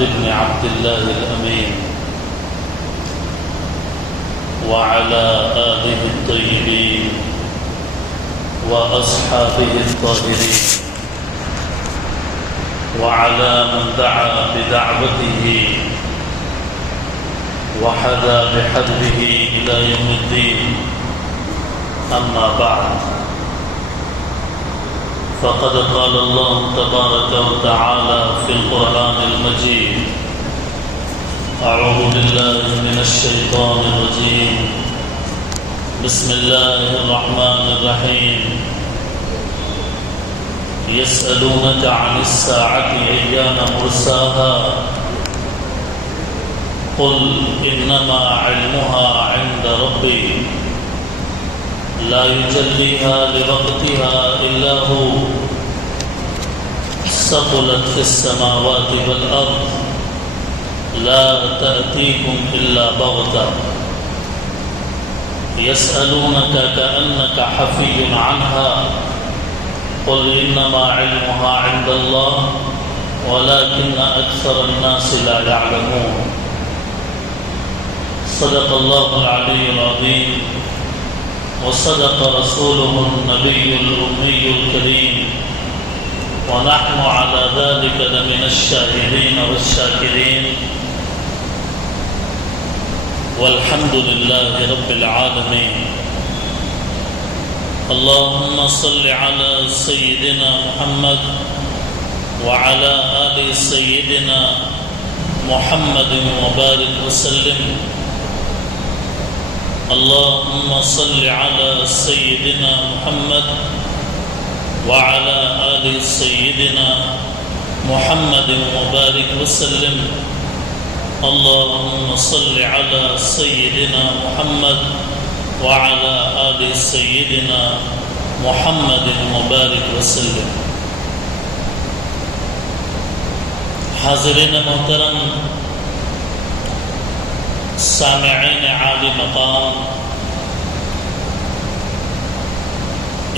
بن عبد الله الأمين وعلى آله الطيبين وأصحابه الطاهرين وعلى من دعا بدعوته وحذا بحذره إلى يوم الدين. أما بعد، فقد قال الله تبارك وتعالى في القرآن المجيد: أعوذ بالله من الشيطان الرجيم، بسم الله الرحمن الرحيم. يسألونك عن الساعة أيان مرساها قل إنما علمها عند ربي لا يجليها لوقتها إلا هو ثقلت في السماوات والأرض لا تأتيكم إلا بغتة يسألونك كأنك حفي عنها قل إنما علمها عند الله ولكن أكثر الناس لا يعلمون. صدق الله العلي العظيم وصدق رسوله النبي الأمي الكريم ونحن على ذلك لمن الشاهدين والشاكرين والحمد لله رب العالمين. اللهم صل على سيدنا محمد وعلى آل سيدنا محمد وبارك وسلم. اللهم صل على سيدنا محمد وعلى آل سيدنا محمد وبارك وسلم. اللهم صل على سيدنا محمد وعلى آل سيدنا محمد وبارك وسلم. حاضرین محترم، سامعین عالی مقام،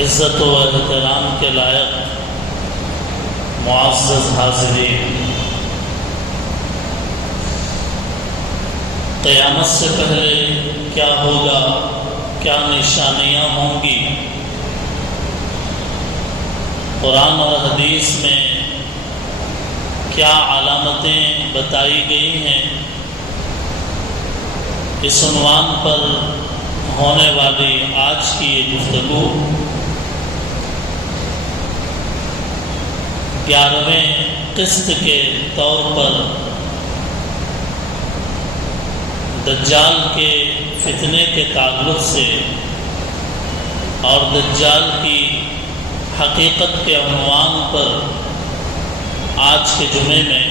عزت و احترام کے لائق معزز حاضرین، قیامت سے پہلے کیا ہوگا، کیا نشانیاں ہوں گی، قرآن اور حدیث میں کیا علامتیں بتائی گئی ہیں، اس عنوان پر ہونے والی آج کی یہ گفتگو 11ویں قسط کے طور پر دجال کے فتنے کے تعلق سے اور دجال کی حقیقت کے عنوان پر آج کے جمعے میں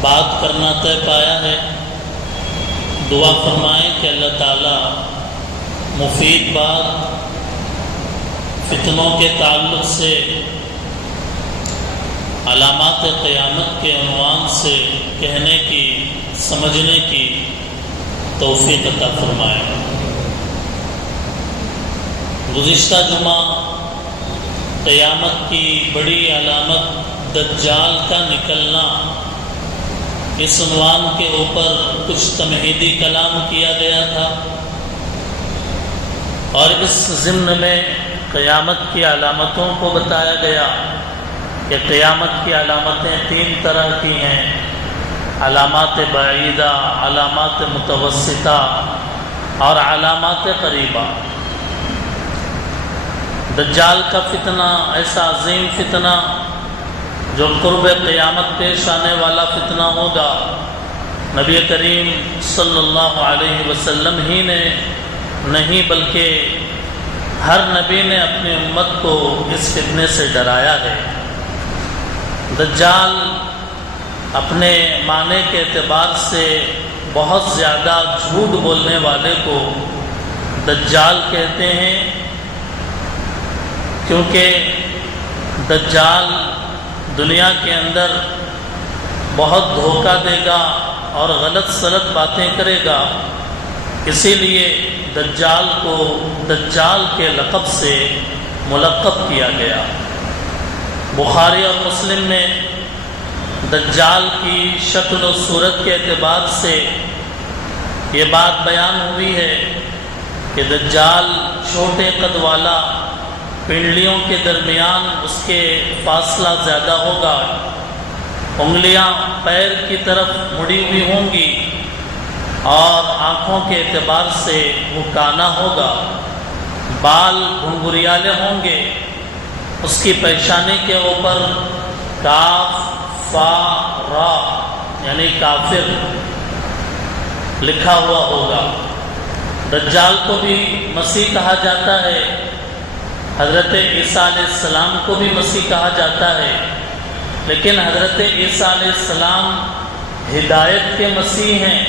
بات کرنا طے پایا ہے۔ دعا فرمائیں کہ اللہ تعالیٰ مفید بات فتنوں کے تعلق سے علامات قیامت کے عنوان سے کہنے کی، سمجھنے کی توفیق عطا فرمائے۔ گزشتہ جمعہ قیامت کی بڑی علامت دجال کا نکلنا، اس عنوان کے اوپر کچھ تمہیدی کلام کیا گیا تھا، اور اس ضمن میں قیامت کی علامتوں کو بتایا گیا کہ قیامت کی علامتیں 3 طرح کی ہیں: علامات بعیدہ، علامات متوسطہ اور علامات قریبہ۔ دجال کا فتنہ ایسا عظیم فتنہ جو قرب قیامت پیش آنے والا فتنہ ہوگا، نبی کریم صلی اللہ علیہ وسلم ہی نے نہیں بلکہ ہر نبی نے اپنی امت کو اس فتنے سے ڈرایا ہے۔ دجال اپنے معنی کے اعتبار سے بہت زیادہ جھوٹ بولنے والے کو دجال کہتے ہیں، کیونکہ دجال دنیا کے اندر بہت دھوکہ دے گا اور غلط سلط باتیں کرے گا، اسی لیے دجال کو دجال کے لقب سے ملقب کیا گیا۔ بخاری اور مسلم میں دجال کی شکل و صورت کے اعتبار سے یہ بات بیان ہوئی ہے کہ دجال چھوٹے قد والا، پنڈلیوں کے درمیان اس کے فاصلہ زیادہ ہوگا، انگلیاں پیر کی طرف مڑی ہوئی ہوں گی اور آنکھوں کے اعتبار سے وہ کانا ہوگا، بال گھنگھریالے ہوں گے، اس کی پیشانی کے اوپر کاف فا را یعنی کافر لکھا ہوا ہوگا۔ دجال کو بھی مسیح کہا جاتا ہے، حضرت عیسیٰ علیہ السلام کو بھی مسیح کہا جاتا ہے، لیکن حضرت عیسیٰ علیہ السلام ہدایت کے مسیح ہیں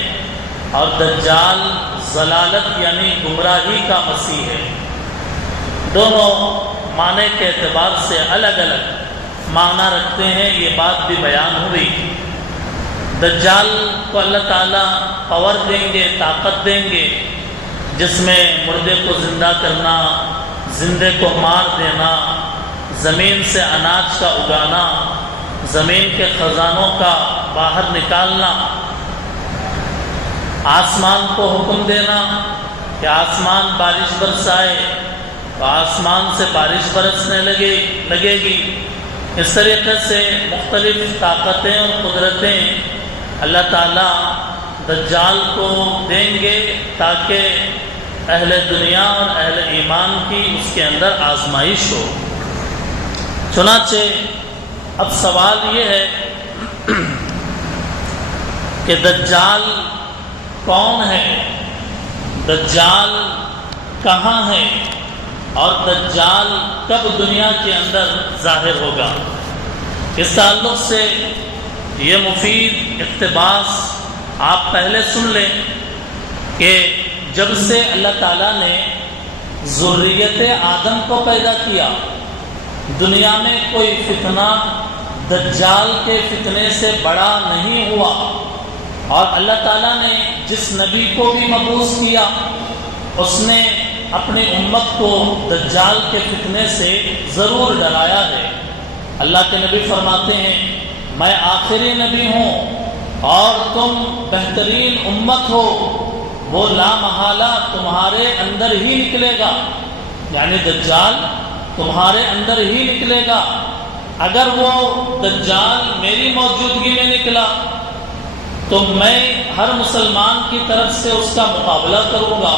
اور دجال ضلالت یعنی گمراہی کا مسیح ہے۔ دونوں معنی کے اعتبار سے الگ الگ معنی رکھتے ہیں، یہ بات بھی بیان ہوئی۔ دجال کو اللہ تعالیٰ پاور دیں گے، طاقت دیں گے، جس میں مردے کو زندہ کرنا، زندے کو مار دینا، زمین سے اناج کا اگانا، زمین کے خزانوں کا باہر نکالنا، آسمان کو حکم دینا کہ آسمان بارش برسائے تو آسمان سے بارش برسنے لگے گی۔ اس طریقے سے مختلف طاقتیں اور قدرتیں اللہ تعالیٰ دجال کو دیں گے تاکہ اہل دنیا اور اہل ایمان کی اس کے اندر آزمائش ہو۔ چنانچہ اب سوال یہ ہے کہ دجال کون ہے، دجال کہاں ہے اور دجال کب دنیا کے اندر ظاہر ہوگا۔ اس تعلق سے یہ مفید اقتباس آپ پہلے سن لیں کہ جب سے اللہ تعالیٰ نے ذریت آدم کو پیدا کیا، دنیا میں کوئی فتنہ دجال کے فتنے سے بڑا نہیں ہوا، اور اللہ تعالیٰ نے جس نبی کو بھی مبعوث کیا اس نے اپنی امت کو دجال کے فتنے سے ضرور ڈرایا ہے۔ اللہ کے نبی فرماتے ہیں میں آخری نبی ہوں اور تم بہترین امت ہو، وہ لا محالہ تمہارے اندر ہی نکلے گا، یعنی دجال تمہارے اندر ہی نکلے گا۔ اگر وہ دجال میری موجودگی میں نکلا تو میں ہر مسلمان کی طرف سے اس کا مقابلہ کروں گا،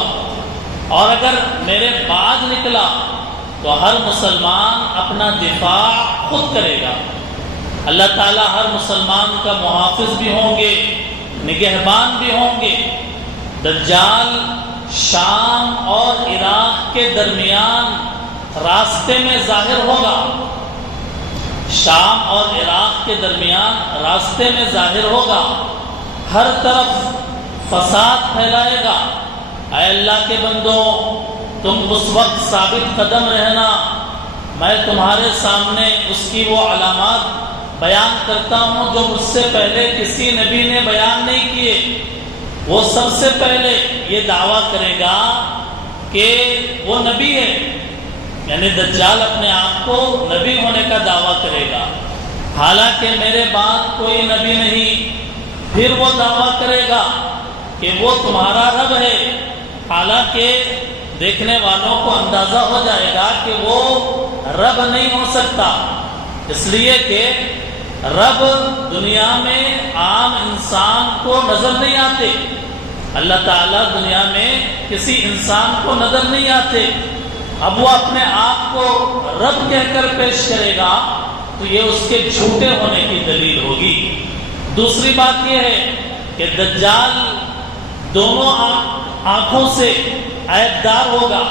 اور اگر میرے بعد نکلا تو ہر مسلمان اپنا دفاع خود کرے گا۔ اللہ تعالیٰ ہر مسلمان کا محافظ بھی ہوں گے، نگہبان بھی ہوں گے۔ دجال شام اور عراق کے درمیان راستے میں ظاہر ہوگا، شام اور عراق کے درمیان راستے میں ظاہر ہوگا، ہر طرف فساد پھیلائے گا۔ اے اللہ کے بندو، تم اس وقت ثابت قدم رہنا، میں تمہارے سامنے اس کی وہ علامات بیان کرتا ہوں جو مجھ سے پہلے کسی نبی نے بیان نہیں کیے۔ وہ سب سے پہلے یہ دعویٰ کرے گا کہ وہ نبی ہے، یعنی دجال اپنے آپ کو نبی ہونے کا دعویٰ کرے گا، حالانکہ میرے بعد کوئی نبی نہیں۔ پھر وہ دعویٰ کرے گا کہ وہ تمہارا رب ہے، حالانکہ دیکھنے والوں کو اندازہ ہو جائے گا کہ وہ رب نہیں ہو سکتا، اس لیے کہ رب دنیا میں عام انسان کو نظر نہیں آتے، اللہ تعالیٰ دنیا میں کسی انسان کو نظر نہیں آتے۔ اب وہ اپنے آپ کو رب کہہ کر پیش کرے گا تو یہ اس کے جھوٹے ہونے کی دلیل ہوگی۔ دوسری بات یہ ہے کہ دجال دونوں آنکھوں سے عیبدار ہوگا،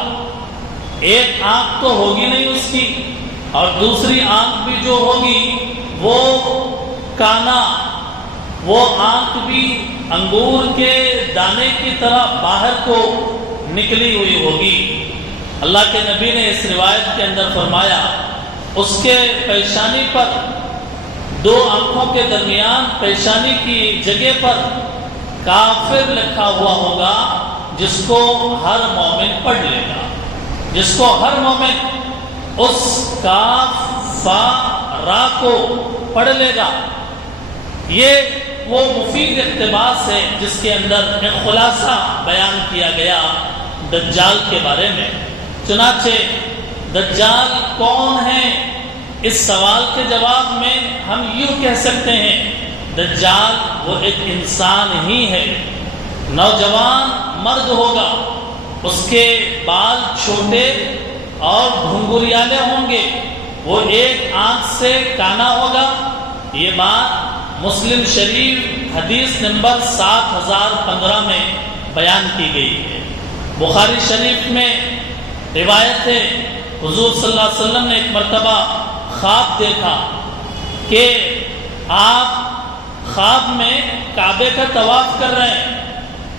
ایک آنکھ تو ہوگی نہیں اس کی، اور دوسری آنکھ بھی جو ہوگی وہ کانا، وہ آنکھ بھی انگور کے دانے کی طرح باہر کو نکلی ہوئی ہوگی۔ اللہ کے نبی نے اس روایت کے اندر فرمایا اس کے پیشانی پر، دو آنکھوں کے درمیان پیشانی کی جگہ پر کافر لکھا ہوا ہوگا، جس کو ہر مومن پڑھ لے گا، جس کو ہر مومن اس کاف فا را کو پڑھ لے گا۔ یہ وہ مفید اقتباس ہے جس کے اندر ایک خلاصہ بیان کیا گیا دجال کے بارے میں۔ چنانچہ دجال کون ہے، اس سوال کے جواب میں ہم یوں کہہ سکتے ہیں دجال وہ ایک انسان ہی ہے، نوجوان مرد ہوگا، اس کے بال چھوٹے اور گھنگھریالے ہوں گے، وہ ایک آنکھ سے کانا ہوگا۔ یہ بات مسلم شریف حدیث نمبر 7015 میں بیان کی گئی ہے۔ بخاری شریف میں روایت ہے حضور صلی اللہ علیہ وسلم نے ایک مرتبہ خواب دیکھا کہ آپ خواب میں کعبے کا طواف کر رہے ہیں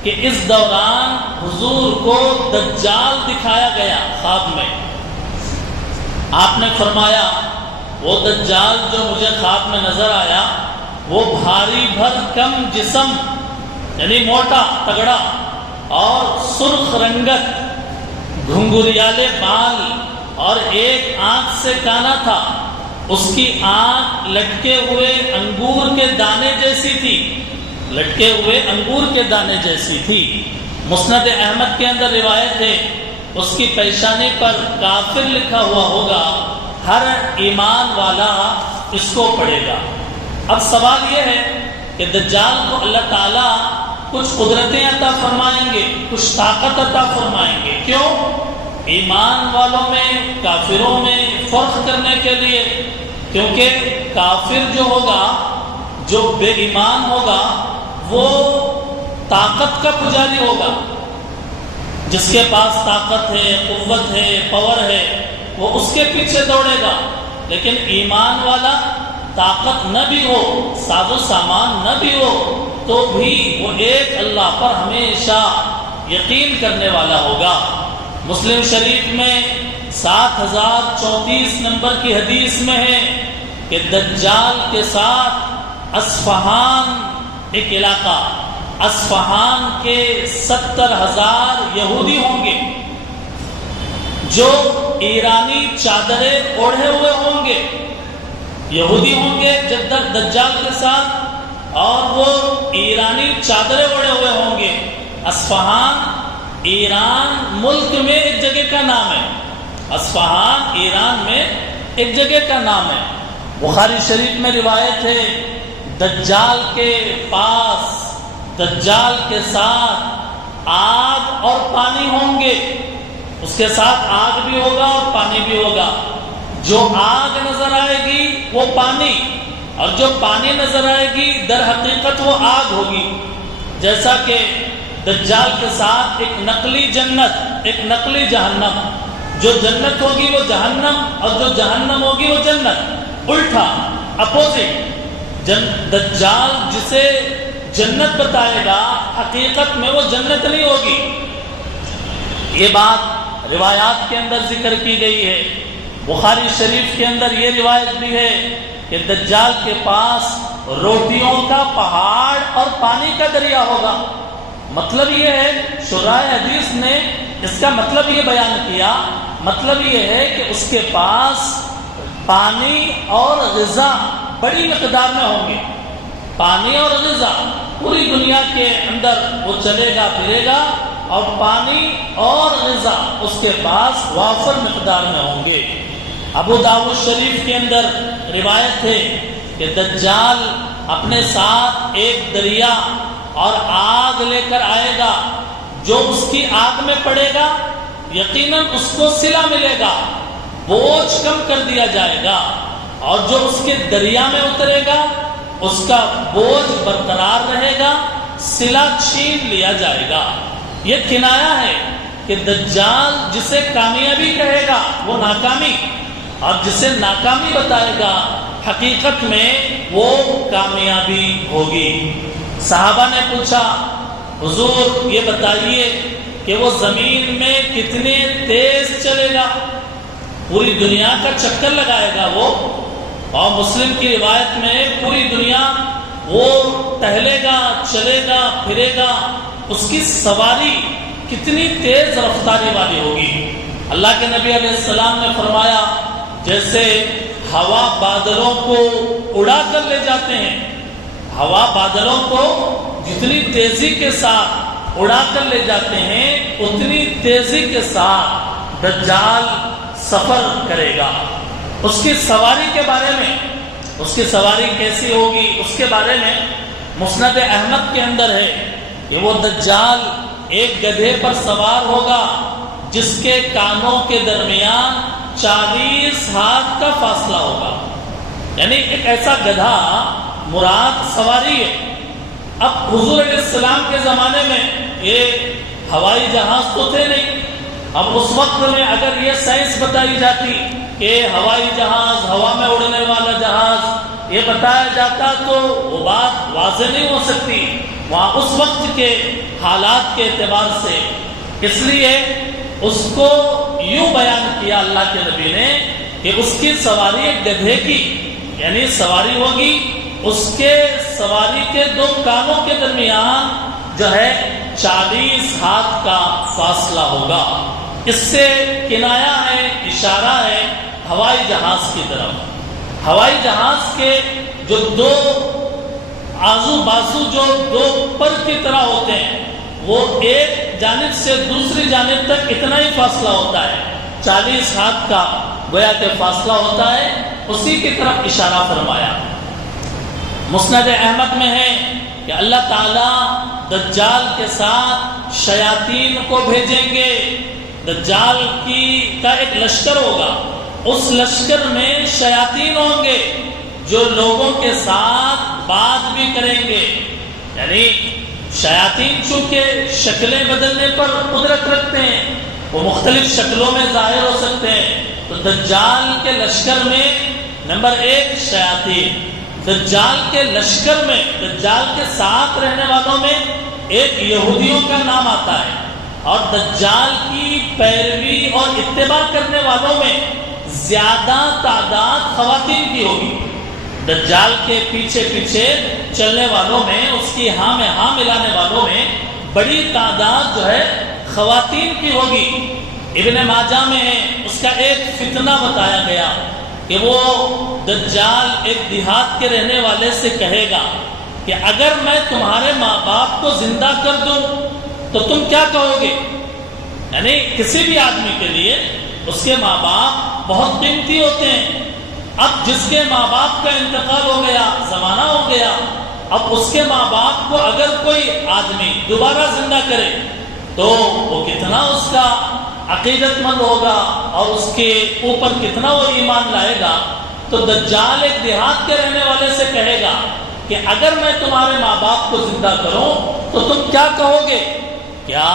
کہ اس دوران حضور کو دجال دکھایا گیا خواب میں۔ آپ نے فرمایا وہ دجال جو مجھے خواب میں نظر آیا وہ بھاری بھر کم جسم، یعنی موٹا تگڑا اور سرخ رنگت، گھنگھریالے بال اور ایک آنکھ سے کانا تھا۔ اس کی آنکھ لٹکے ہوئے انگور کے دانے جیسی تھی، لٹکے ہوئے انگور کے دانے جیسی تھی۔ مسند احمد کے اندر روایت ہے اس کی پیشانی پر کافر لکھا ہوا ہوگا، ہر ایمان والا اس کو پڑھے گا۔ اب سوال یہ ہے کہ دجال کو اللہ تعالیٰ کچھ قدرتیں عطا فرمائیں گے، کچھ طاقت عطا فرمائیں گے، کیوں؟ ایمان والوں میں کافروں میں فرق کرنے کے لیے، کیونکہ کافر جو ہوگا، جو بے ایمان ہوگا، وہ طاقت کا پجاری ہوگا۔ جس کے پاس طاقت ہے، قوت ہے، پاور ہے، وہ اس کے پیچھے دوڑے گا۔ لیکن ایمان والا طاقت نہ بھی ہو، ساز و سامان نہ بھی ہو، تو بھی وہ ایک اللہ پر ہمیشہ یقین کرنے والا ہوگا۔ مسلم شریف میں 7034 نمبر کی حدیث میں ہے کہ دجال کے ساتھ اصفہان ایک علاقہ، اصفہان کے 70,000 یہودی ہوں گے جو ایرانی چادریں اوڑھے ہوئے ہوں گے، یہودی ہوں گے دجال کے ساتھ، اور وہ ایرانی چادریں اوڑھے ہوئے ہوں گے۔ اصفہان ایران ملک میں ایک جگہ کا نام ہے، اصفہان ایران میں ایک جگہ کا نام ہے۔ بخاری شریف میں روایت ہے دجال کے پاس، دجال کے ساتھ آگ اور پانی ہوں گے، اس کے ساتھ آگ بھی ہوگا اور پانی بھی ہوگا۔ جو آگ نظر آئے گی وہ پانی، اور جو پانی نظر آئے گی در حقیقت وہ آگ ہوگی۔ جیسا کہ دجال کے ساتھ ایک نقلی جنت، ایک نقلی جہنم، جو جنت ہوگی وہ جہنم اور جو جہنم ہوگی وہ جنت، الٹا اپوزٹ۔ دجال جسے جنت بتائے گا حقیقت میں وہ جنت نہیں ہوگی۔ یہ بات روایات کے اندر ذکر کی گئی ہے۔ بخاری شریف کے اندر یہ روایت بھی ہے کہ دجال کے پاس روٹیوں کا پہاڑ اور پانی کا دریا ہوگا۔ مطلب یہ ہے، شراح حدیث نے اس کا مطلب یہ بیان کیا، مطلب یہ ہے کہ اس کے پاس پانی اور غذا بڑی مقدار میں ہوں گے، پانی اور غذا پوری دنیا کے اندر وہ چلے گا پھرے گا، اور پانی اور غذا اس کے پاس وافر مقدار میں ہوں گے۔ ابو داؤد شریف کے اندر روایت ہے کہ دجال اپنے ساتھ ایک دریا اور آگ لے کر آئے گا، جو اس کی آگ میں پڑے گا یقیناً اس کو صلہ ملے گا، بوجھ کم کر دیا جائے گا، اور جو اس کے دریا میں اترے گا اس کا بوجھ برقرار رہے گا، صلہ چھین لیا جائے گا۔ یہ کنایا ہے کہ دجال جسے کامیابی کہے گا وہ ناکامی، اور جسے ناکامی بتائے گا حقیقت میں وہ کامیابی ہوگی۔ صحابہ نے پوچھا حضور یہ بتائیے کہ وہ زمین میں کتنے تیز چلے گا، پوری دنیا کا چکر لگائے گا وہ، اور مسلم کی روایت میں پوری دنیا وہ ٹہلے گا، چلے گا، پھرے گا، اس کی سواری کتنی تیز رفتاری والی ہوگی۔ اللہ کے نبی علیہ السلام نے فرمایا جیسے ہوا بادلوں کو اڑا کر لے جاتے ہیں، ہوا بادلوں کو جتنی تیزی کے ساتھ اڑا کر لے جاتے ہیں اتنی تیزی کے ساتھ دجال سفر کرے گا۔ اس کی سواری کے بارے میں، اس کی سواری کیسی ہوگی اس کے بارے میں مسند احمد کے اندر ہے کہ وہ دجال ایک گدھے پر سوار ہوگا جس کے کانوں کے درمیان 40 ہاتھ کا فاصلہ ہوگا، یعنی ایک ایسا گدھا مراد سواری ہے۔ اب حضور علیہ السلام کے زمانے میں یہ ہوائی جہاز تو تھے نہیں، اب اس وقت میں اگر یہ سائنس بتائی جاتی کہ ہوائی جہاز، ہوا میں اڑنے والا جہاز، یہ بتایا جاتا تو وہ بات واضح نہیں ہو سکتی وہاں اس وقت کے حالات کے اعتبار سے، اس لیے اس کو یوں بیان کیا اللہ کے نبی نے کہ اس کی سواری ایک گدھے کی، یعنی سواری ہوگی، اس کے سواری کے دو کانوں کے درمیان جو ہے 40 ہاتھ کا فاصلہ ہوگا۔ اس سے کنایا ہے، اشارہ ہے ہوائی جہاز کی طرف۔ ہوائی جہاز کے جو دو آزو بازو جو دو پر کی طرح ہوتے ہیں وہ ایک جانب سے دوسری جانب تک اتنا ہی فاصلہ ہوتا ہے، 40 ہاتھ کا گویا کہ فاصلہ ہوتا ہے، اسی کی طرف اشارہ فرمایا۔ مسند احمد میں ہے کہ اللہ تعالیٰ دجال کے ساتھ شیاطین کو بھیجیں گے، دجال کا ایک لشکر ہوگا، اس لشکر میں شیاطین ہوں گے جو لوگوں کے ساتھ بات بھی کریں گے، یعنی شیاطین چونکہ شکلیں بدلنے پر قدرت رکھتے ہیں، وہ مختلف شکلوں میں ظاہر ہو سکتے ہیں، تو دجال کے لشکر میں نمبر 1 شیاطین، دجال کے لشکر میں، دجال کے ساتھ رہنے والوں میں ایک یہودیوں کا نام آتا ہے، اور دجال کی پیروی اور اتباع کرنے والوں میں زیادہ تعداد خواتین کی ہوگی۔ دجال کے پیچھے پیچھے چلنے والوں میں، اس کی ہاں میں ہاں ملانے والوں میں بڑی تعداد جو ہے خواتین کی ہوگی۔ ابن ماجہ میں ہے، اس کا ایک فتنہ بتایا گیا کہ وہ دجال ایک دیہات کے رہنے والے سے کہے گا کہ اگر میں تمہارے ماں باپ کو زندہ کر دوں تو تم کیا کہو گے؟ یعنی کسی بھی آدمی کے لیے اس کے ماں باپ بہت قیمتی ہوتے ہیں۔ اب جس کے ماں باپ کا انتقال ہو گیا، زمانہ ہو گیا، اب اس کے ماں باپ کو اگر کوئی آدمی دوبارہ زندہ کرے تو وہ کتنا اس کا عقیدت مند ہوگا اور اس کے اوپر کتنا وہ ایمان لائے گا۔ تو دجال ایک دیہات کے رہنے والے سے کہے گا کہ اگر میں تمہارے ماں باپ کو زندہ کروں تو تم کیا کہو گے؟ کیا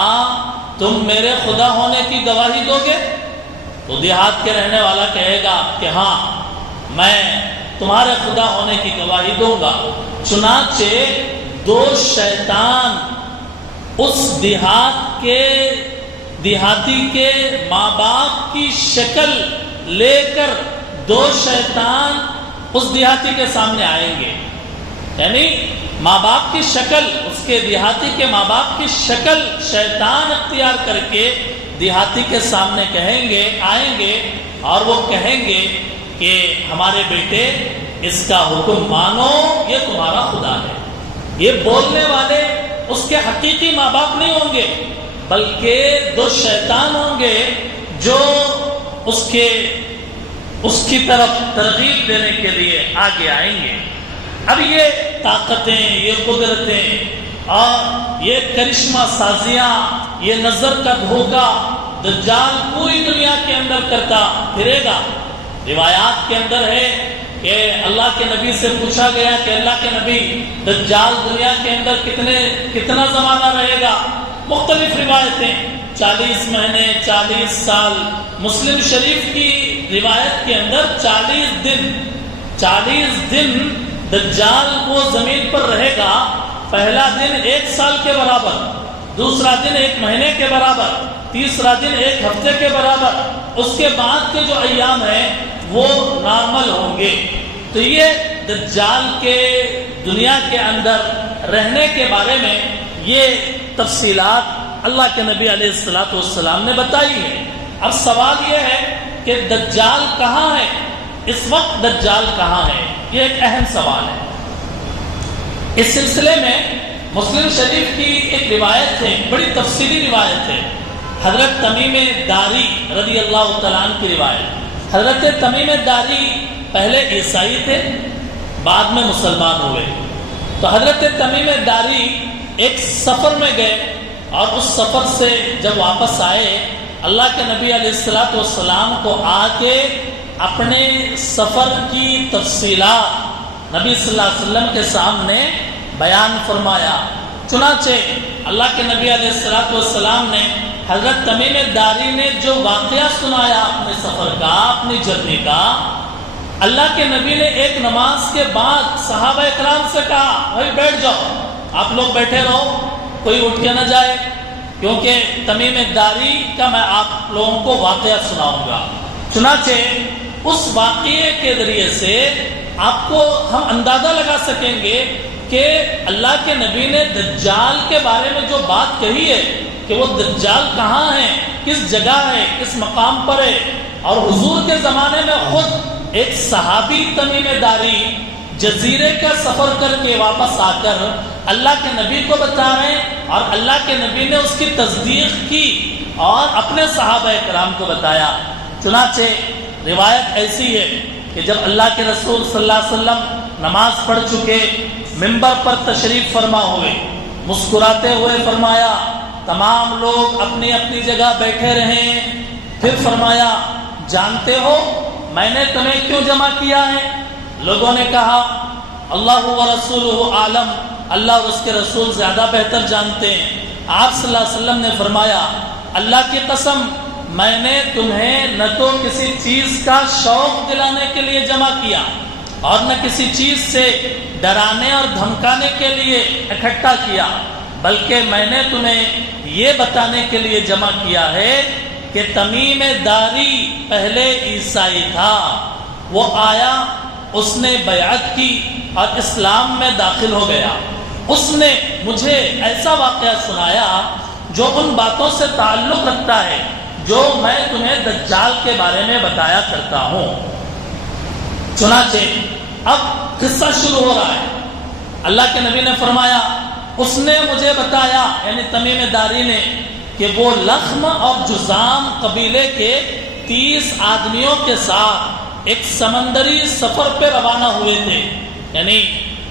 تم میرے خدا ہونے کی گواہی دو گے؟ تو دیہات کے رہنے والا کہے گا کہ ہاں میں تمہارے خدا ہونے کی گواہی دوں گا۔ چنانچہ 2 شیطان اس دیہاتی کے ماں باپ کی شکل لے کر 2 شیطان اس دیہاتی کے سامنے آئیں گے، یعنی ماں باپ کی شکل، اس کے دیہاتی کے ماں باپ کی شکل شیطان اختیار کر کے دیہاتی کے سامنے آئیں گے اور وہ کہیں گے کہ ہمارے بیٹے اس کا حکم مانو، یہ تمہارا خدا ہے۔ یہ بولنے والے اس کے حقیقی ماں باپ نہیں ہوں گے بلکہ 2 شیطان ہوں گے جو اس کی طرف ترغیب دینے کے لیے آگے آئیں گے۔ اب یہ طاقتیں، یہ قدرتیں اور یہ کرشمہ سازیاں، یہ نظر کا دھوکہ دجال پوری دنیا کے اندر کرتا پھرے گا۔ روایات کے اندر ہے کہ اللہ کے نبی سے پوچھا گیا کہ اللہ کے نبی دجال دنیا کے اندر کتنا زمانہ رہے گا؟ مختلف روایتیں، 40 مہینے، 40 سال۔ مسلم شریف کی روایت کے اندر 40 دن دجال وہ زمین پر رہے گا۔ پہلا دن 1 سال کے برابر، دوسرا دن 1 مہینے کے برابر، تیسرا دن 1 ہفتے کے برابر، اس کے بعد کے جو ایام ہیں وہ نارمل ہوں گے۔ تو یہ دجال کے دنیا کے اندر رہنے کے بارے میں یہ تفصیلات اللہ کے نبی علیہ الصلوۃ والسلام نے بتائی ہے۔ اب سوال یہ ہے کہ دجال کہاں ہے؟ اس وقت دجال کہاں ہے؟ یہ ایک اہم سوال ہے۔ اس سلسلے میں مسلم شریف کی ایک روایت ہے، بڑی تفصیلی روایت ہے، حضرت تمیم داری رضی اللہ تعالیٰ عنہ کی روایت۔ حضرت تمیم داری پہلے عیسائی تھے، بعد میں مسلمان ہوئے۔ تو حضرت تمیم داری ایک سفر میں گئے اور اس سفر سے جب واپس آئے، اللہ کے نبی علیہ الصلوۃ والسلام کو آ کے اپنے سفر کی تفصیلات نبی صلی اللہ علیہ وسلم کے سامنے بیان فرمایا۔ چنانچہ اللہ کے نبی علیہ الصلوۃ والسلام نے حضرت تمیم داری نے جو واقعہ سنایا اپنے سفر کا، اپنی جرنی کا، اللہ کے نبی نے ایک نماز کے بعد صحابہ اکرام سے کہا بھائی بیٹھ جاؤ، آپ لوگ بیٹھے رہو، کوئی اٹھ کے نہ جائے، کیونکہ تمیم داری کا میں آپ لوگوں کو واقعہ سناؤں گا۔ چنانچہ اس واقعے کے ذریعے سے آپ کو ہم اندازہ لگا سکیں گے کہ اللہ کے نبی نے دجال کے بارے میں جو بات کہی ہے کہ وہ دجال کہاں ہے، کس جگہ ہے، کس مقام پر ہے، اور حضور کے زمانے میں خود ایک صحابی تمیم داری جزیرے کا سفر کر کے واپس آ کر اللہ کے نبی کو بتا رہے ہیں، اور اللہ کے نبی نے اس کی تصدیق کی اور اپنے صحابہ کرام کو بتایا۔ چنانچہ روایت ایسی ہے کہ جب اللہ کے رسول صلی اللہ علیہ وسلم نماز پڑھ چکے، منبر پر تشریف فرما ہوئے، مسکراتے ہوئے فرمایا تمام لوگ اپنی اپنی جگہ بیٹھے رہیں، پھر فرمایا جانتے ہو میں نے تمہیں کیوں جمع کیا ہے؟ لوگوں نے کہا اللہ و رسولہ عالم، اللہ اور اس کے رسول زیادہ بہتر جانتے ہیں۔ آپ صلی اللہ علیہ وسلم نے فرمایا اللہ کی قسم میں نے تمہیں نہ تو کسی چیز کا شوق دلانے کے لیے جمع کیا اور نہ کسی چیز سے ڈرانے اور دھمکانے کے لیے اکٹھا کیا، بلکہ میں نے تمہیں یہ بتانے کے لیے جمع کیا ہے کہ تمیم داری پہلے عیسائی تھا، وہ آیا، اس نے بیعت کی اور اسلام میں داخل ہو گیا۔ اس نے مجھے ایسا واقعہ سنایا جو ان باتوں سے تعلق رکھتا ہے جو میں تمہیں دجال کے بارے میں بتایا کرتا ہوں۔ چنانچہ اب قصہ شروع ہو رہا ہے۔ اللہ کے نبی نے فرمایا اس نے مجھے بتایا، یعنی تمیم داری نے، کہ وہ لخم اور جذام قبیلے کے 30 آدمیوں کے ساتھ ایک سمندری سفر پہ روانہ ہوئے تھے، یعنی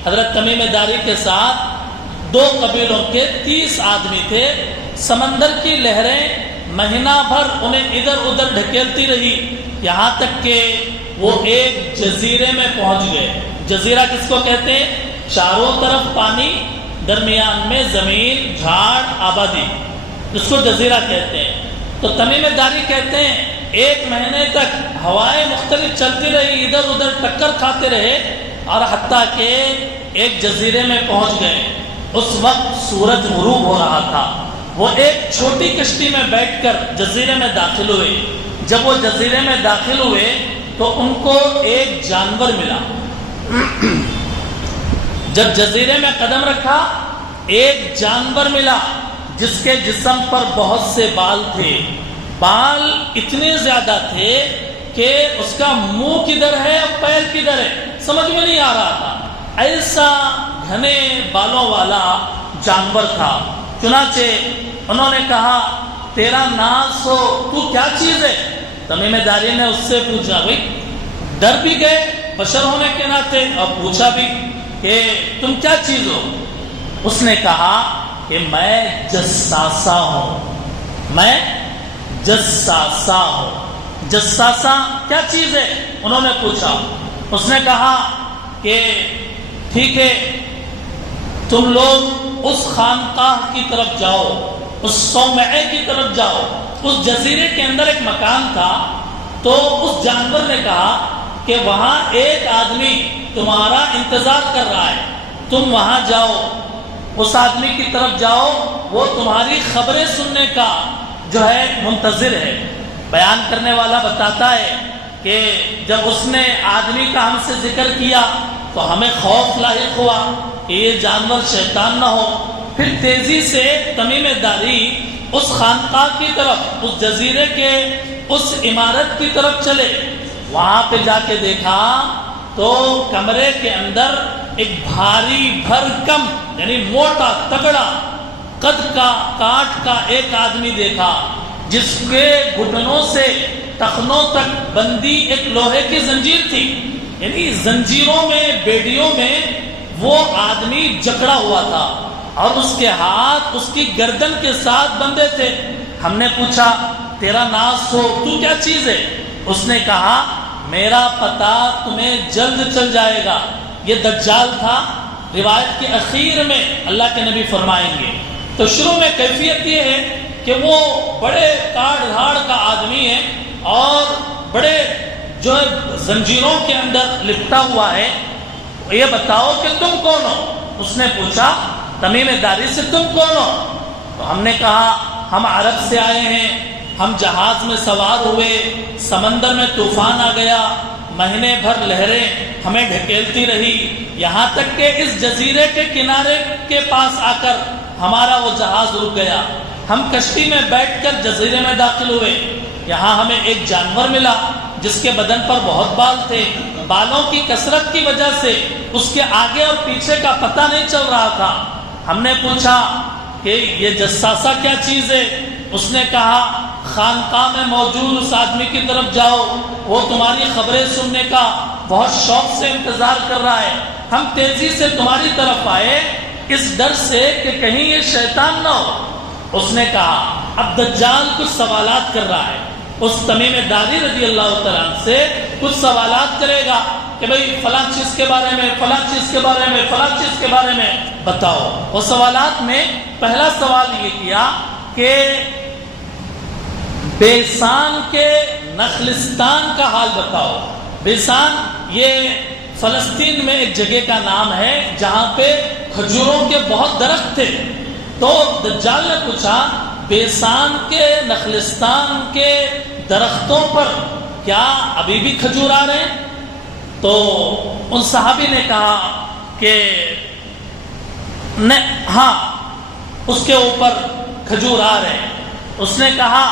حضرت تمیم داری کے ساتھ 2 قبیلوں کے 30 آدمی تھے۔ سمندر کی لہریں مہینہ بھر انہیں ادھر ادھر ڈھکیلتی رہی، یہاں تک کہ وہ ایک جزیرے میں پہنچ گئے۔ جزیرہ کس کو کہتے ہیں؟ چاروں طرف پانی، درمیان میں زمین، جھاڑ، آبادی، اس کو جزیرہ کہتے ہیں۔ تو تمیم داری کہتے ہیں 1 مہینے تک ہوائیں مختلف چلتی رہی، ادھر ادھر ٹکر کھاتے رہے، اور حتیٰ کہ ایک جزیرے میں پہنچ گئے۔ اس وقت سورج غروب ہو رہا تھا۔ وہ ایک چھوٹی کشتی میں بیٹھ کر جزیرے میں داخل ہوئے۔ جب وہ جزیرے میں داخل ہوئے تو ان کو ایک جانور ملا۔ جب جزیرے میں قدم رکھا ایک جانور ملا جس کے جسم پر بہت سے بال تھے۔ بال اتنے زیادہ تھے کہ اس کا منہ کدھر ہے اور پیر کدھر ہے سمجھ میں نہیں آ رہا تھا، ایسا گھنے بالوں والا جانور تھا۔ چنانچہ انہوں نے کہا تیرا ناز ہو، تو کیا چیز ہے؟ تمیم داری نے اس سے پوچھا، بھائی ڈر بھی گئے بشر ہونے کے ناطے، اور پوچھا بھی کہ تم کیا چیز ہو؟ اس نے کہا کہ میں جساسہ ہوں، میں جساسہ ہوں۔ جساسہ کیا چیز ہے؟ انہوں نے پوچھا۔ اس نے کہا کہ ٹھیک ہے تم لوگ اس خانقاہ کی طرف جاؤ، اس صومعے کی طرف جاؤ۔ اس جزیرے کے اندر ایک مکان تھا، تو اس جانور نے کہا کہ وہاں ایک آدمی تمہارا انتظار کر رہا ہے، تم وہاں جاؤ، اس آدمی کی طرف جاؤ، وہ تمہاری خبریں سننے کا جو ہے منتظر ہے۔ بیان کرنے والا بتاتا ہے کہ جب اس نے آدمی کا ہم سے ذکر کیا تو ہمیں خوف لاحق ہوا کہ یہ جانور شیطان نہ ہو۔ پھر تیزی سے تمیم داری اس خانقاہ کی طرف، اس جزیرے کے اس عمارت کی طرف چلے۔ وہاں پہ جا کے دیکھا تو کمرے کے اندر ایک بھاری بھرکم یعنی موٹا تگڑا قد کا کاٹ کا ایک آدمی دیکھا جس کے گھٹنوں سے ٹخنوں تک بندی ایک لوہے کی زنجیر تھی، یعنی زنجیروں میں بیڑیوں میں وہ آدمی جکڑا ہوا تھا اور اس کے ہاتھ اس کی گردن کے ساتھ بندھے تھے۔ ہم نے پوچھا تیرا ناز ہو تو کیا چیز ہے؟ اس نے کہا میرا پتہ تمہیں جلد چل جائے گا، یہ دجال تھا۔ روایت کے اخیر میں اللہ کے نبی فرمائیں گے تو شروع میں کیفیت یہ ہے کہ وہ بڑے کاڑ دھاڑ کا آدمی ہے اور بڑے جو ہے زنجیروں کے اندر لپٹا ہوا ہے، یہ بتاؤ کہ تم کون ہو؟ اس نے پوچھا تمیم داری سے تم کون ہو؟ تو ہم نے کہا ہم عرب سے آئے ہیں، ہم جہاز میں سوار ہوئے، سمندر میں طوفان آ گیا، مہینے بھر لہریں ہمیں ڈھکیلتی رہی، یہاں تک کہ اس جزیرے کے کنارے کے پاس آ کر ہمارا وہ جہاز رک گیا۔ ہم کشتی میں بیٹھ کر جزیرے میں داخل ہوئے، یہاں ہمیں ایک جانور ملا جس کے بدن پر بہت بال تھے، بالوں کی کثرت کی وجہ سے اس کے آگے اور پیچھے کا پتہ نہیں چل رہا تھا۔ ہم نے پوچھا کہ یہ جساسہ کیا چیز ہے؟ اس نے کہا خانقاہ میں موجود اس آدمی کی طرف جاؤ، وہ تمہاری خبریں سننے کا بہت شوق سے انتظار کر رہا ہے۔ ہم تیزی سے تمہاری طرف آئے اس ڈر سے کہ کہیں یہ شیطان نہ ہو۔ اس نے کہا اب دجال کچھ سوالات کر رہا ہے، اس تمیم داری رضی اللہ تعالیٰ عنہ سے کچھ سوالات کرے گا کہ بھئی فلاں چیز کے بارے میں، فلاں چیز کے بارے میں، فلاں چیز کے بارے میں بتاؤ۔ وہ سوالات میں پہلا سوال یہ کیا کہ بیسان کے نخلستان کا حال بتاؤ۔ بیسان یہ فلسطین میں ایک جگہ کا نام ہے جہاں پہ کھجوروں کے بہت درخت تھے۔ تو دجال نے پوچھا بیسان کے نخلستان کے درختوں پر کیا ابھی بھی کھجور آ رہے ہیں؟ تو ان صحابی نے کہا کہ ہاں اس کے اوپر کھجور آ رہے ہیں۔ اس نے کہا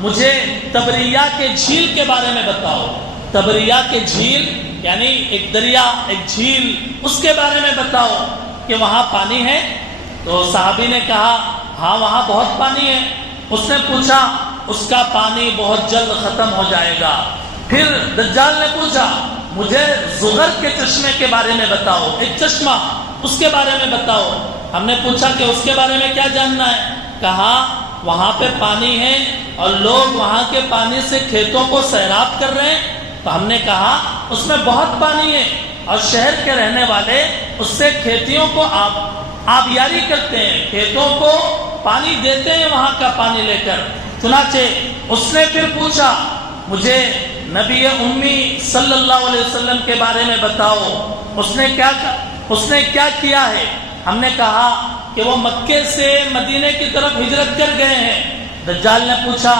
مجھے تبریہ کے جھیل کے بارے میں بتاؤ۔ تبریہ کے جھیل یعنی ایک دریا، ایک جھیل، اس کے بارے میں بتاؤ کہ وہاں پانی ہے؟ تو صحابی نے کہا ہاں وہاں بہت پانی ہے۔ اس نے پوچھا اس کا پانی بہت جلد ختم ہو جائے گا۔ پھر دجال نے پوچھا مجھے زغر کے چشمے کے بارے میں بتاؤ، ایک چشمہ، اس کے بارے میں بتاؤ۔ ہم نے پوچھا کہ اس کے بارے میں کیا جاننا ہے؟ کہا وہاں پہ پانی ہے اور لوگ وہاں کے پانی سے کھیتوں کو سیراب کر رہے ہیں۔ تو ہم نے کہا اس میں بہت پانی ہے اور شہر کے رہنے والے اس سے کھیتیوں کو آبیاری کرتے ہیں، کھیتوں کو پانی دیتے ہیں وہاں کا پانی لے کر۔ چنانچہ اس نے پھر پوچھا مجھے نبی امی صلی اللہ علیہ وسلم کے بارے میں بتاؤ، اس نے کیا کیا ہے؟ ہم نے کہا کہ وہ مکے سے مدینے کی طرف ہجرت کر گئے ہیں۔ دجال نے پوچھا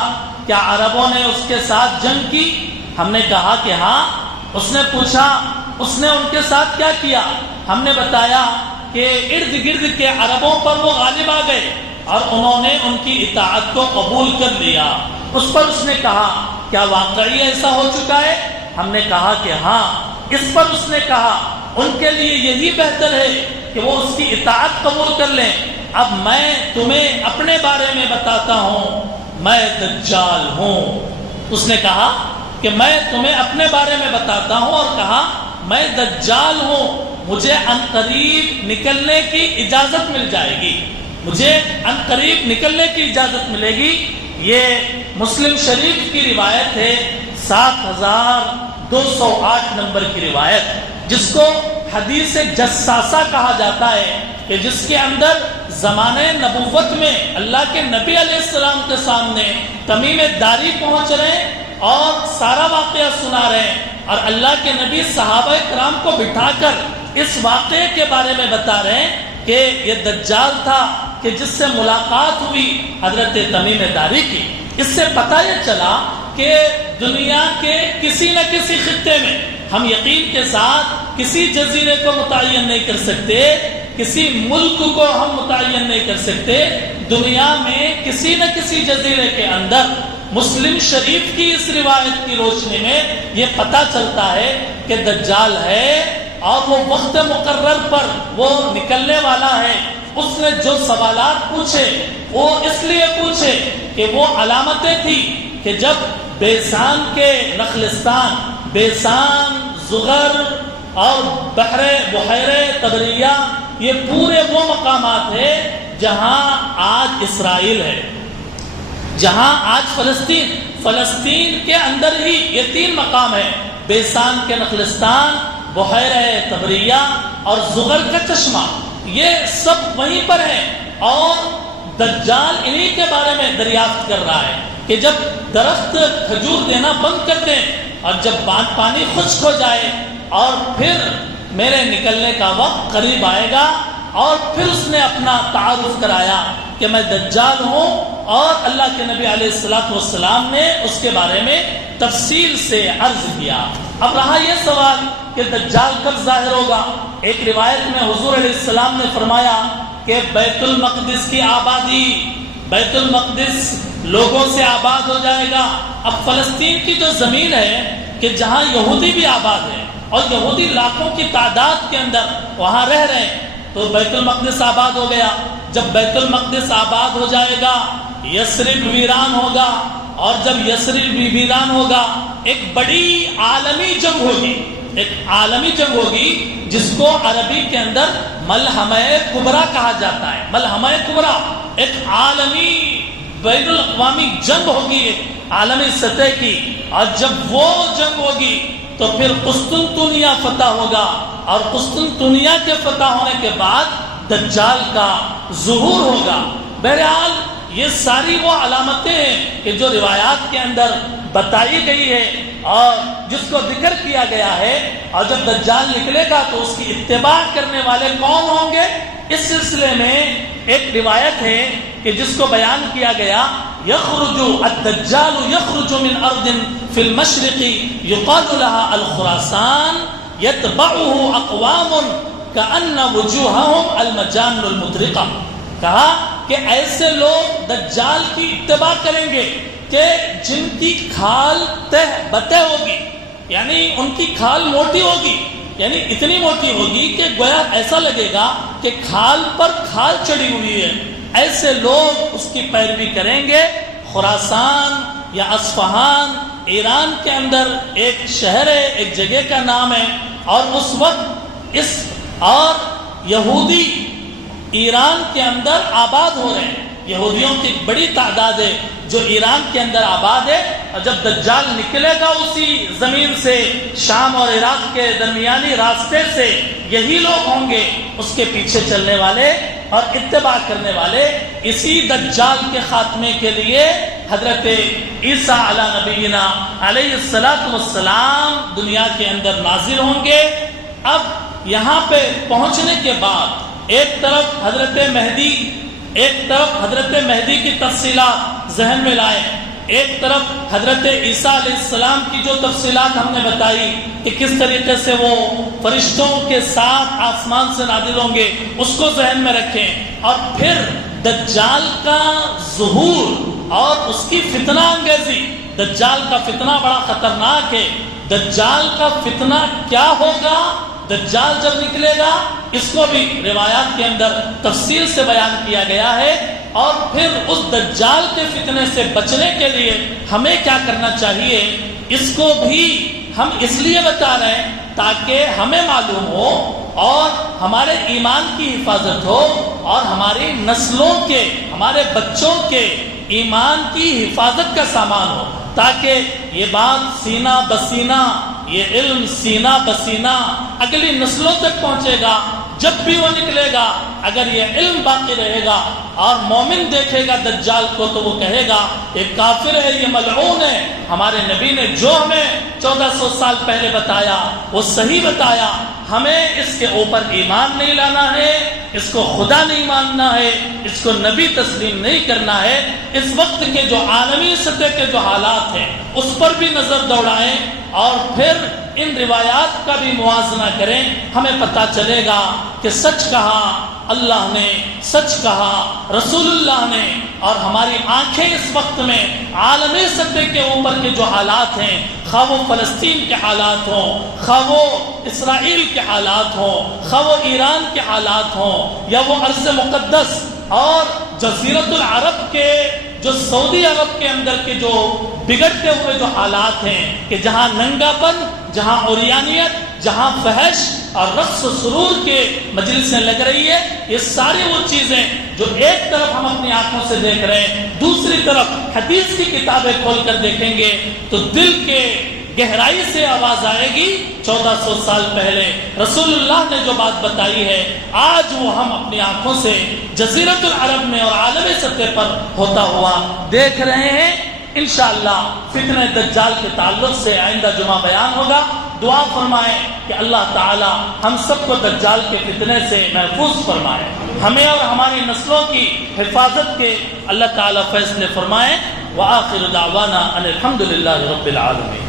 کیا عربوں نے اس کے ساتھ جنگ کی؟ ہم نے کہا کہ ہاں۔ اس نے پوچھا اس نے ان کے ساتھ کیا کیا؟ ہم نے بتایا کہ ارد گرد کے عربوں پر وہ غالب آ گئے اور انہوں نے ان کی اطاعت کو قبول کر لیا۔ اس پر اس نے کہا کیا واقعی ایسا ہو چکا ہے؟ ہم نے کہا کہ ہاں۔ اس پر اس نے کہا ان کے لیے یہی بہتر ہے کہ وہ اس کی اطاعت قبول کر لیں۔ اب میں تمہیں اپنے بارے میں بتاتا ہوں، میں دجال ہوں۔ اس نے کہا کہ میں تمہیں اپنے بارے میں بتاتا ہوں اور کہا میں دجال ہوں، مجھے عنقریب نکلنے کی اجازت مل جائے گی، مجھے عنقریب نکلنے کی اجازت ملے گی۔ یہ مسلم شریف کی روایت ہے، 7208 نمبر کی روایت، جس کو حدیث جساسہ کہا جاتا ہے، کہ جس کے اندر زمانہ نبوت میں اللہ کے نبی علیہ السلام کے سامنے تمیم داری پہنچ رہے ہیں اور سارا واقعہ سنا رہے ہیں، اور اللہ کے نبی صحابہ کرام کو بٹھا کر اس واقعے کے بارے میں بتا رہے ہیں کہ یہ دجال تھا کہ جس سے ملاقات ہوئی حضرت تمیم داری کی۔ اس سے پتہ یہ چلا کہ دنیا کے کسی نہ کسی خطے میں، ہم یقین کے ساتھ کسی جزیرے کو متعین نہیں کر سکتے، کسی ملک کو ہم متعین نہیں کر سکتے، دنیا میں کسی نہ کسی جزیرے کے اندر مسلم شریف کی اس روایت کی روشنی میں یہ پتہ چلتا ہے کہ دجال ہے اور وہ وقت مقرر پر وہ نکلنے والا ہے. اس نے جو سوالات پوچھے وہ اس لیے پوچھے کہ وہ علامتیں تھی کہ جب بیسان کے نخلستان، بیسان، زغر اور بحیرہ طبریہ، یہ پورے وہ مقامات ہیں جہاں آج اسرائیل ہے، جہاں آج فلسطین کے اندر ہی یہ 3 مقام ہیں: بیسان کے نخلستان، بحیرہ طبریہ اور زغر کا چشمہ. یہ سب وہیں پر ہیں. اور دجال انہی کے بارے میں دریافت کر رہا ہے کہ جب درخت کھجور دینا بند کر دیں اور جب پانی خشک ہو جائے اور پھر میرے نکلنے کا وقت قریب آئے گا. اور پھر اس نے اپنا تعارف کرایا کہ میں دجال ہوں، اور اللہ کے نبی علیہ الصلوۃ والسلام نے اس کے بارے میں تفصیل سے عرض کیا. اب رہا یہ سوال کہ دجال کب ظاہر ہوگا. ایک روایت میں حضور علیہ السلام نے فرمایا کہ بیت المقدس کی آبادی، بیت المقدس لوگوں سے آباد ہو جائے گا. اب فلسطین کی جو زمین ہے کہ جہاں یہودی بھی آباد ہے اور یہودی لاکھوں کی تعداد کے اندر وہاں رہ رہے ہیں، تو بیت المقدس آباد ہو گیا. جب بیت المقدس آباد ہو جائے گا، یثرب ویران ہوگا، اور جب یثرب ویران ہوگا ایک بڑی عالمی جنگ ہوگی، ایک عالمی جنگ ہوگی جس کو عربی کے اندر ملحمہ کبریٰ کہا جاتا ہے. ملحمہ کبریٰ ایک عالمی بین الاقوامی جنگ ہوگی، ایک عالمی سطح کی. اور جب وہ جنگ ہوگی تو پھر قسطنطنیہ فتح ہوگا، اور قسطنطنیہ کے فتح ہونے کے بعد دجال کا ظہور ہوگا. بہرحال یہ ساری وہ علامتیں ہیں کہ جو روایات کے اندر بتائی گئی ہے اور جس کو ذکر کیا گیا ہے. اور جب دجال نکلے گا تو اس کی اتباع کرنے والے کون ہوں گے؟ اس سلسلے میں ایک روایت ہے کہ جس کو بیان کیا گیا: یخرج الدجال یخرج من ارض فی المشرق یقال لها الخراسان یتبعه اقوام کأن وجوہہم المجان المدرقہ. کہا کہ ایسے لوگ دجال کی اتباع کریں گے کہ جن کی کھال تہ بتہ ہوگی، یعنی ان کی کھال موٹی ہوگی، یعنی اتنی موٹی ہوگی کہ گویا ایسا لگے گا کہ کھال پر کھال چڑھی ہوئی ہے. ایسے لوگ اس کی پیروی کریں گے. خراسان یا اصفہان ایران کے اندر ایک شہر ہے، ایک جگہ کا نام ہے. اور اس وقت اور یہودی ایران کے اندر آباد ہو رہے ہیں. یہودیوں کی بڑی تعداد ہے جو ایران کے اندر آباد ہے. اور جب دجال نکلے گا اسی زمین سے، شام اور عراق کے درمیانی راستے سے، یہی لوگ ہوں گے اس کے پیچھے چلنے والے اور اتباع کرنے والے. اسی دجال کے خاتمے کے لیے حضرت عیسیٰ علی نبینا علیہ السلام دنیا کے اندر نازل ہوں گے. اب یہاں پہ پہنچنے کے بعد ایک طرف حضرت مہدی کی تفصیلات ذہن میں لائیں، ایک طرف حضرت عیسیٰ علیہ السلام کی جو تفصیلات ہم نے بتائی کہ کس طریقے سے وہ فرشتوں کے ساتھ آسمان سے نازل ہوں گے، اس کو ذہن میں رکھیں. اور پھر دجال کا ظہور اور اس کی فتنہ انگیزی. دجال کا فتنہ بڑا خطرناک ہے. دجال کا فتنہ کیا ہوگا، دجال جب نکلے گا، اس کو بھی روایات کے اندر تفصیل سے بیان کیا گیا ہے. اور پھر اس دجال کے فتنے سے بچنے کے لیے ہمیں کیا کرنا چاہیے، اس کو بھی ہم اس لیے بتا رہے ہیں تاکہ ہمیں معلوم ہو اور ہمارے ایمان کی حفاظت ہو اور ہماری نسلوں کے، ہمارے بچوں کے ایمان کی حفاظت کا سامان ہو، تاکہ یہ بات سینہ بسینہ، یہ علم سینہ بسینہ اگلی نسلوں تک پہنچے گا. جب بھی وہ نکلے گا اگر یہ علم باقی رہے گا اور مومن دیکھے گا دجال کو تو وہ کہے گا یہ کافر ہے، یہ ملعون ہے. ہمارے نبی نے جو ہمیں 1400 سال پہلے بتایا وہ صحیح بتایا. ہمیں اس کے اوپر ایمان نہیں لانا ہے، اس کو خدا نہیں ماننا ہے، اس کو نبی تسلیم نہیں کرنا ہے. اس وقت کے جو عالمی سطح کے جو حالات ہیں اس پر بھی نظر دوڑائیں اور پھر ان روایات کا بھی موازنہ کریں، ہمیں پتہ چلے گا کہ سچ کہا اللہ نے، سچ کہا رسول اللہ نے، اور ہماری آنکھیں اس وقت میں عالم سطح کے اوپر کے جو حالات ہیں، خواہ وہ فلسطین کے حالات ہوں، خواہ وہ اسرائیل کے حالات ہوں، خواہ وہ ایران کے حالات ہوں، یا وہ ارض مقدس اور جزیرۃ العرب کے جو سعودی عرب کے اندر کے جو بگڑتے ہوئے جو حالات ہیں کہ جہاں ننگا پن، جہاں عریانیت، جہاں فحش اور رقص و سرور کے مجلسیں لگ رہی ہے، یہ ساری وہ چیزیں جو ایک طرف ہم اپنی آنکھوں سے دیکھ رہے ہیں، دوسری طرف حدیث کی کتابیں کھول کر دیکھیں گے تو دل کے گہرائی سے آواز آئے گی 1400 سال پہلے رسول اللہ نے جو بات بتائی ہے، آج وہ ہم اپنی آنکھوں سے جزیرۃ العرب میں اور عالم سطح پر ہوتا ہوا دیکھ رہے ہیں۔ انشاءاللہ فتنہ دجال کے تعلق سے آئندہ جمعہ بیان ہوگا۔ دعا فرمائیں کہ اللہ تعالی ہم سب کو دجال کے فتنے سے محفوظ فرمائے، ہمیں اور ہماری نسلوں کی حفاظت کے اللہ تعالی فیصلے فرمائیں۔ وآخر دعوانا ان الحمد للہ رب العالمین۔